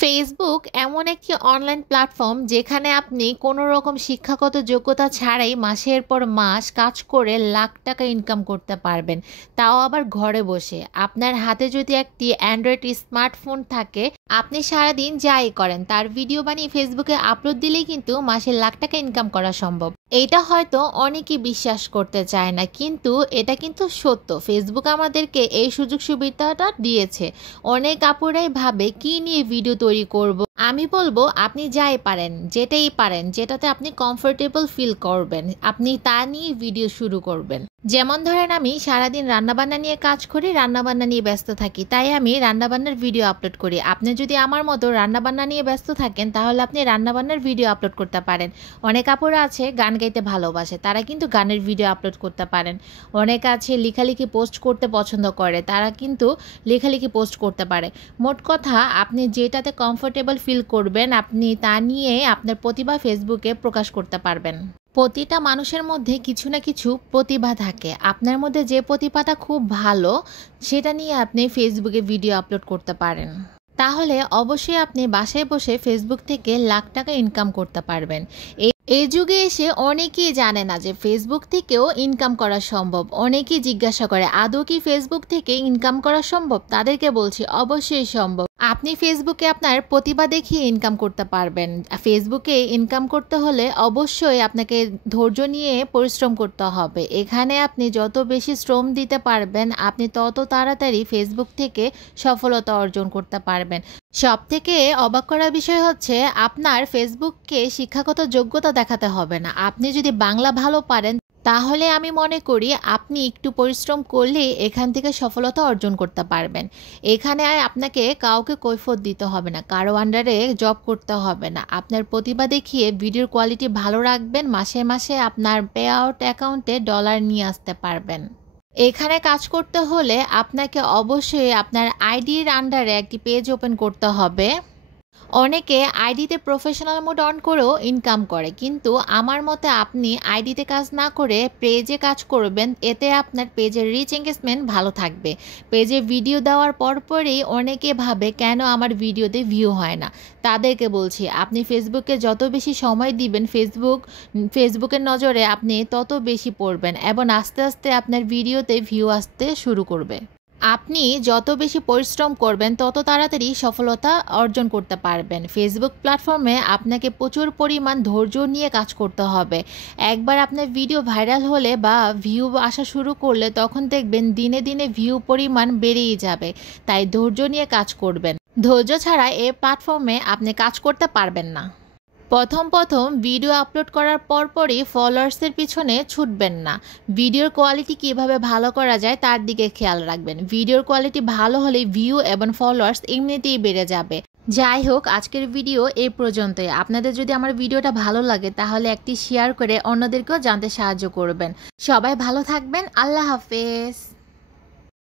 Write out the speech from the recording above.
Facebook এমন একটি online platform যেখানে আপনি কোনো রকম শিক্ষাগত যোগ্যতা ছাড়াই মাসের পর মাস কাজ করে লাখ টাকা ইনকাম করতে পারবেন, তাও আবার ঘরে বসে। আপনার হাতে যদি একটি অ্যান্ড্রয়েড স্মার্টফোন থাকে, আপনি সারাদিন যাই করেন তার ভিডিও বানিয়ে ফেসবুকে আপলোড দিলেই কিন্তু মাসে লাখ টাকা ইনকাম করা সম্ভব। এটা হয়তো অনেকেই বিশ্বাস করতে চায় না, কিন্তু এটা কিন্তু সত্য। ফেসবুক আমাদেরকে এই সুযোগ সুবিধাটা দিয়েছে। অনেক আপুরাই ভাবে কি নিয়ে ভিডিও তৈরি করব। আমি বলবো আপনি যাই পারেন, যেটাই পারেন, যেটাতে আপনি কমফোর্টেবল ফিল করবেন, আপনি তা নিয়ে ভিডিও শুরু করবেন। যেমন ধরেন, আমি সারাদিন রান্নাবান্না নিয়ে কাজ করি, রান্নাবান্না নিয়ে ব্যস্ত থাকি, তাই আমি রান্নাবান্নার ভিডিও আপলোড করি। আপনি যদি আমার মতো রান্নাবান্না নিয়ে ব্যস্ত থাকেন, তাহলে আপনি রান্নাবান্নার ভিডিও আপলোড করতে পারেন। অনেক আপুরা আছে গান গাইতে ভালোবাসে, তারা কিন্তু গানের ভিডিও আপলোড করতে পারেন। অনেক আছে লেখালেখি পোস্ট করতে পছন্দ করে, তারা কিন্তু লেখালেখি পোস্ট করতে পারে। মোট কথা, আপনি যেটাতে কমফোর্টেবল ফিল করবেন, আপনি তা নিয়ে আপনার প্রতিভা ফেসবুকে প্রকাশ করতে পারবেন। প্রতিটা মানুষের মধ্যে কিছু না কিছু প্রতিভা থাকে। আপনার মধ্যে যে প্রতিভাটা খুব ভালো, সেটা নিয়ে আপনি ফেসবুকে ভিডিও আপলোড করতে পারেন। তাহলে অবশ্যই আপনি বাসায় বসে ফেসবুক থেকে লাখ টাকা ইনকাম করতে পারবেন। এই যুগে এসে অনেকেই জানে না যে ফেসবুক থেকেও ইনকাম করা সম্ভব। অনেকেই জিজ্ঞাসা করে, আদৌ কি ফেসবুক থেকে ইনকাম করা সম্ভব? তাদেরকে বলছি, অবশ্যই সম্ভব। আপনি ফেসবুকে আপনার প্রতিভা দেখিয়ে ইনকাম করতে পারবেন। ফেসবুকে ইনকাম করতে হলে অবশ্যই আপনাকে ধৈর্য নিয়ে পরিশ্রম করতে হবে। এখানে আপনি যত বেশি শ্রম দিতে পারবেন, আপনি তত তাড়াতাড়ি ফেসবুক থেকে সফলতা অর্জন করতে পারবেন। সবথেকে অবাক করার বিষয় হচ্ছে, আপনার ফেসবুককে শিক্ষাগত যোগ্যতা দেখাতে হবে না। আপনি যদি বাংলা ভালো পারেন, তাহলে আমি মনে করি আপনি একটু পরিশ্রম করলে এখান থেকে সফলতা অর্জন করতে পারবেন। এখানে আপনাকে কাউকে কৈফিয়ত দিতে হবে না, কারো আন্ডারে জব করতে হবে না। আপনার প্রতিভা দেখিয়ে ভিডিওর কোয়ালিটি ভালো রাখবেন, মাসে মাসে আপনার পে আউট অ্যাকাউন্টে ডলার নিয়ে আসতে পারবেন। এখানে কাজ করতে হলে আপনাকে অবশ্যই আপনার আইডির আন্ডারে একটি পেজ ওপেন করতে হবে। অনেকে আইডিতে প্রফেশনাল মোড অন করেও ইনকাম করে, কিন্তু আমার মতে আপনি আইডিতে কাজ না করে পেজে কাজ করবেন। এতে আপনার পেজের রিচ এঙ্গেজমেন্ট ভালো থাকবে। পেজে ভিডিও দেওয়ার পরপরই অনেকে ভাবে কেন আমার ভিডিওতে ভিউ হয় না। তাদেরকে বলছি, আপনি ফেসবুকে যত বেশি সময় দিবেন, ফেসবুকের নজরে আপনি তত বেশি পড়বেন এবং আস্তে আস্তে আপনার ভিডিওতে ভিউ আসতে শুরু করবে। আপনি যত বেশি পরিশ্রম করবেন, তত তাড়াতাড়ি সফলতা অর্জন করতে পারবেন। ফেসবুক প্ল্যাটফর্মে আপনাকে প্রচুর পরিমাণ ধৈর্য নিয়ে কাজ করতে হবে। একবার আপনার ভিডিও ভাইরাল হলে বা ভিউ আসা শুরু করলে, তখন দেখবেন দিনে দিনে ভিউ পরিমাণ বেড়েই যাবে। তাই ধৈর্য নিয়ে কাজ করবেন। ধৈর্য ছাড়া এই প্ল্যাটফর্মে আপনি কাজ করতে পারবেন না। প্রথম ভিডিও আপলোড করার পরপরই ফলোয়ার্সের পিছনে ছুটবেন না। ভিডিওর কোয়ালিটি কিভাবে ভালো করা যায় তার দিকে খেয়াল রাখবেন। ভিডিওর কোয়ালিটি ভালো হলে ভিউ এবং ফলোয়ার্স এমনিতেই বেড়ে যাবে। যাই হোক, আজকের ভিডিও এই পর্যন্তই। আপনাদের যদি আমার ভিডিওটা ভালো লাগে, তাহলে একটি শেয়ার করে অন্যদেরকেও জানতে সাহায্য করবেন। সবাই ভালো থাকবেন। আল্লাহ হাফেজ।